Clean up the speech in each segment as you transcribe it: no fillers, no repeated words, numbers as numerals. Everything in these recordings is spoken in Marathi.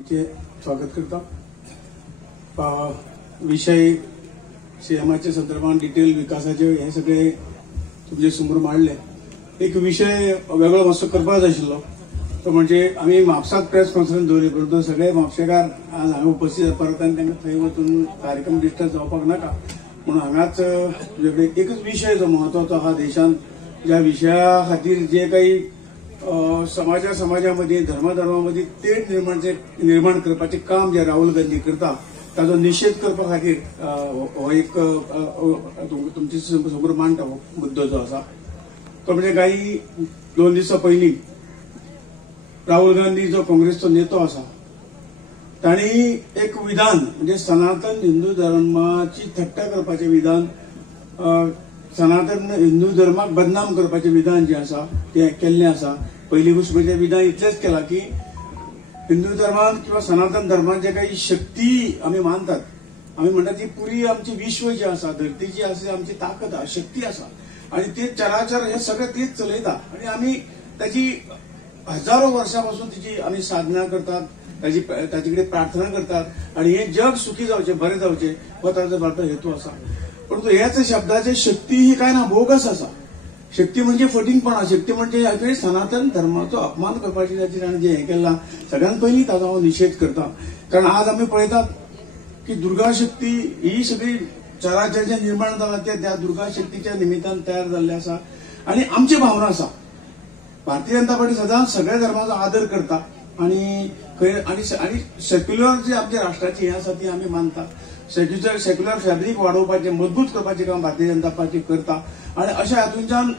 स्वागत करता। विषय सीएमआरच्या संदर्भात डिटेल विकासाचे हे सगळे तुमचे समोर मांडले। एक विषय वेगळो मातसो करपाक जाय आशिल्लो तो म्हणजे आम्ही म्हापसात प्रेस कॉन्फरन्स दवरली, परंतु सगळे म्हापशेकार आज हांगा उपस्थित जावपाक आनी तांकां थंय वचून कार्यक्रम डिस्टर्ब जावपाक नाका म्हणून हांगाच तुजे कडेन एकच विषय जो महत्वाचो आहा देशांत, ज्या विशया खातीर जे काही समाजामध्ये धर्मामध्ये तेढ निर्माण करपाचे काम जे राहुल गांधी करता ताचो निषेध करपा खातीर हो एक तुमचे समोर मांडटा हो मुद्दो जो आसा तो म्हणजे काही 2 दिसा पयलीं राहुल गांधी जो काँग्रेसचो नेतो आसा तांणी एक विधान म्हणजे सनातन हिंदू धर्माची थट्टा करपाचें विधान, सनातन हिंदू धर्माक बदनाम करपाचें विधान जे आसा ते केल्लें आसा। पहिली गोष्ट म्हणजे विधान इतलेंच केला की हिंदू धर्मान किंवा सनातन धर्मान जे काही शक्ती आमी मानतात, आमी म्हणटात ती पुरी आमची विश्व जे आसा, धरती जी आसा आमची ताकद आसा, शक्ती आसा आणि ते चराचर हे सगळें तेच चलयता आणि आमी ताची हजारो वर्सांपासून तिची आमी साधना करतात, ताची कडेन प्रार्थना करतात आणि हे जग सुखी जावचें, बरें जावचें हो ताचो भारत हेतू आसा। परंतु ह्याच शब्दाची शक्ती ही काय ना बोगस आसा। शक्ती म्हणजे फटिंगपणा, शक्ती म्हणजे सनातन धर्माचो अपमान करपाची ताचेर ताणें जे हें केलां सगळ्यात पयलीं ताचो हांव निशेध करता। कारण आज आमी पळयतात की दुर्गा शक्ती ही सगळी चराचर जे निर्माण जालां ते त्या दुर्गा शक्तीच्या निमित्तान तयार जाल्ले आसा आणि आमची भावना आसा। भारतीय जनता पार्टी सदांच सगळ्या धर्माचो आदर करता आणि सेक्युलर जे आमच्या राष्ट्राची हे आसा ती आमी मानता। सेक्युलर फॅब्रिक वाडोवपाचें, मजबूत करपाचें काम भारतीय जनता पार्टी करता आणि अशा हातूंतल्यान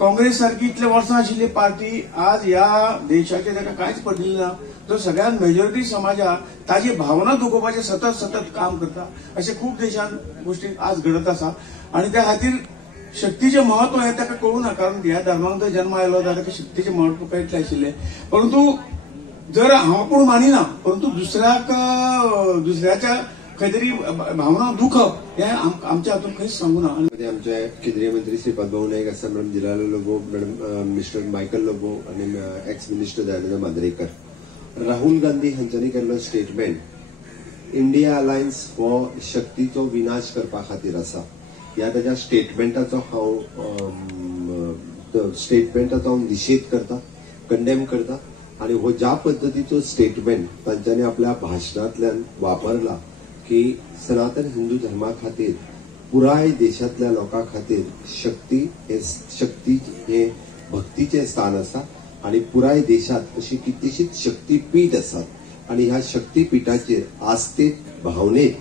काँग्रेस सारखी इतल्या वर्सां आशिल्ली पार्टी आज ह्या देशाचेर ताका कांयच पडिल्लें ना, जो सगळ्यात मेजॉरिटी समाजा ताजी भावना दुखोवपाचें सतत काम करता। अशें खूब देशांत गोष्टी आज घडत आसा आणि त्या खातीर शक्तीचें म्हत्व हें ताका कळूना, कारण ह्या धर्माक जर जन्म आयलो जाल्यार ताका शक्तीचें म्हत्व कळटलें आशिल्लें। परंतु जर हांव पूण मानिना, परंतु दुसऱ्याच्या खंय तरी भावना दुखप हे आमच्या हातून खंयच सांगूना। आमचे केंद्रीय मंत्री श्री पद्मनाभ नाईक आसा, मॅडम जिलालो Lobo, madam mister Michael Lobo आणि एक्स मिनिस्टर दयानंद मांद्रेकर, राहुल गांधी हांच्यांनी केल्लो स्टेटमेंट इंडिया अलायन्स हो शक्तीचो विनाश करपा खातीर आसा ह्या ताच्या स्टेटमेंटाचो हांव निषेध करता, कंडेम करता आणि हो ज्या पद्दतीचो स्टेटमेंट तांच्यांनी आपल्या भाशणांतल्यान वापरला की सनातन हिंदू धर्मा खातीर पुराय देशातल्या लोकां खातीर शक्ती हे भक्तीचे स्थान आसा आणि पुराय देशात अशी कितलीशीच शक्तीपीठ आसात आणि ह्या शक्तीपीठाचेर आस्थेत भावनेत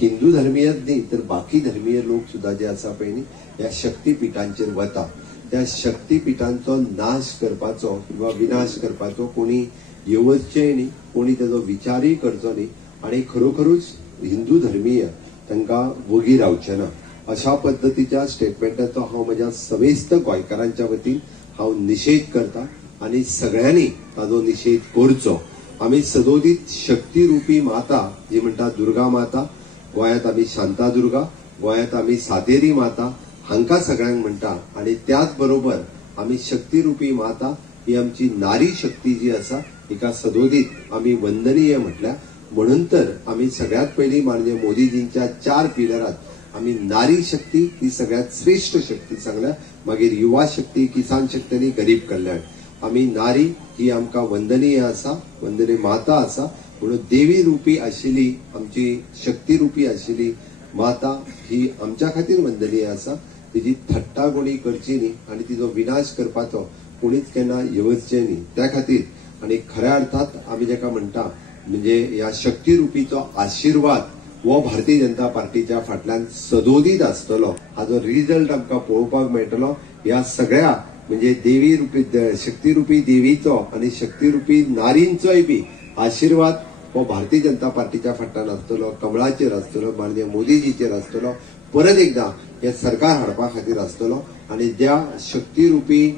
हिंदू धर्मीयच न्ही तर बाकी धर्मीय लोक सुद्धा जे आसा पळय न्ही ह्या शक्तीपीठांचेर वता। त्या शक्तीपीठांचो नाश करपाचो किंवा विनाश करपाचो कोणी येवचचें न्ही, कोणी ताचो विचारय करचो न्ही आणि खरोखरूच हिंदू धर्मीय तांकां वगी रावचे ना अशा पद्दतीच्या स्टेटमेंटाचो हांव म्हज्या समेस्त गोंयकारांच्या वतीन हांव निषेध करता आणि सगळ्यांनी ताचो निषेध करचो। आमी सदोदीत शक्तीरुपी माता जी म्हणटा दुर्गा माता, गोंयांत आमी शांतादुर्गा, गोंयांत आमी सातेरी माता हांकां सगळ्यांक म्हणटा आणि त्याच बरोबर आमी शक्तीरुपी माता ही आमची नारी शक्ती जी आसा हिका सदोदीत आमी वंदनीय म्हटल्या। म्हणून तर आम्ही सगळ्यात पहिली माननीय मोदीजींच्या 4 पिलरात आम्ही नारी शक्ती ही सगळ्यात श्रेष्ठ शक्ती सांगल्या, मागीर युवा शक्ती, किसान शक्ती आणि गरीब कल्याण। आम्ही नारी ही आमकां वंदनीय आसा, वंदनीय माता आसा म्हणून देवी रूपी आशिल्ली आमची शक्ती रूपी आशिल्ली माता ही आमच्या खातीर वंदनीय आसा। तिची थट्टा कोणी करची न्ही आणि तिचो विनाश करपाचो कोणीच केन्ना येवचचें न्ही। त्या खातीर आणि खऱ्या अर्थात आम्ही जेका म्हणटा म्हणजे या शक्तीरुपीचो आशीर्वाद वो भारतीय जनता पार्टीच्या फाटल्यान सदोदीत आसतलो, हाजो रिजल्ट आमकां पळोवपाक मेळटलो। ह्या सगळ्या म्हणजे देवी रूपी शक्तीरुपी देवीचो आणि शक्तीरुपी नारींचोय बी आशीर्वाद हो भारतीय जनता पार्टीच्या फाटल्यान आसतलो, कमळाचेर आसतलो, माननीय मोदीजीचेर आसतलो, परत एकदा हे सरकार हाडपा खातीर आसतलो आणि ज्या शक्तीरुपी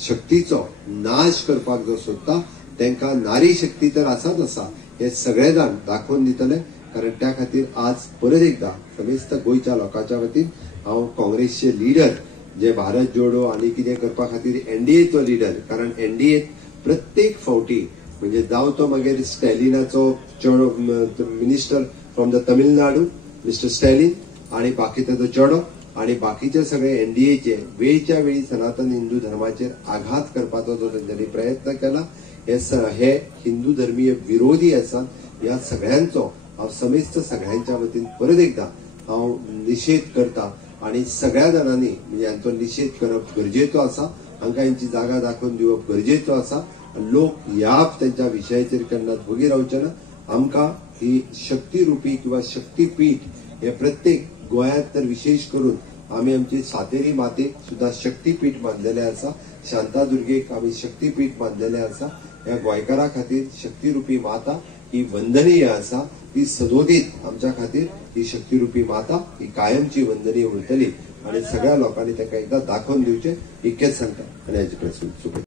शक्तीचो नाश करपाक जो सोदता तांकां नारी शक्ती तर आसाच आसा हे सगळे जाण दाखोवन दितले। कारण त्या खातीर आज परत एकदा समेस्त गोंयच्या लोकांच्या वतीन हांव काँग्रेसचे लिडर जे भारत जोडो आणि कितें करपा खातीर एनडीएचो लिडर, कारण एनडीएत प्रत्येक फावटी म्हणजे जावं तो मागीर स्टॅलिनाचो चेडो minister from the Tamil Nadu mister Stalin आणि बाकी ताचो चेडो आणि बाकीचे सगळे एनडीएचे वेळच्या वेळी सनातन हिंदू धर्माचेर आघात करपाचो जो तांच्यांनी प्रयत्न केला हे हिंदू धर्मीय विरोधी आसात. ह्या सगळ्यांचो हांव समेस्त सगळ्यांच्या वतीन परत एकदा हांव निषेध करता आणि सगळ्या जाणांनी म्हणजे हांचो निषेध करप गरजेचो आसा. हांकां हांची जागा दाखोवन दिवप गरजेचो आसा. लोक ह्या त्यांच्या विशयाचेर केन्नाच भोगी रावचे ना. आमकां ही शक्ती रुपी किंवा शक्तीपीठ हे प्रत्येक गोंयांत तर विशेष करून आम्ही आमची सातेरी मातेक सुद्धा शक्तीपीठ मानलेले आसा. शांतादुर्गेक आम्ही शक्तीपीठ मानलेले आसा. ह्या गोंयकारा खातीर शक्तीरुपी माता ही वंदनीय आसा. ती सदोदीत आमच्या खातीर ही शक्तीरुपी माता ही कायमची वंदनीय उरतली आणि सगळ्या लोकांनी ताका एकदा दाखोवन दिवचे इतकेच सांगता आणि हाची प्रेस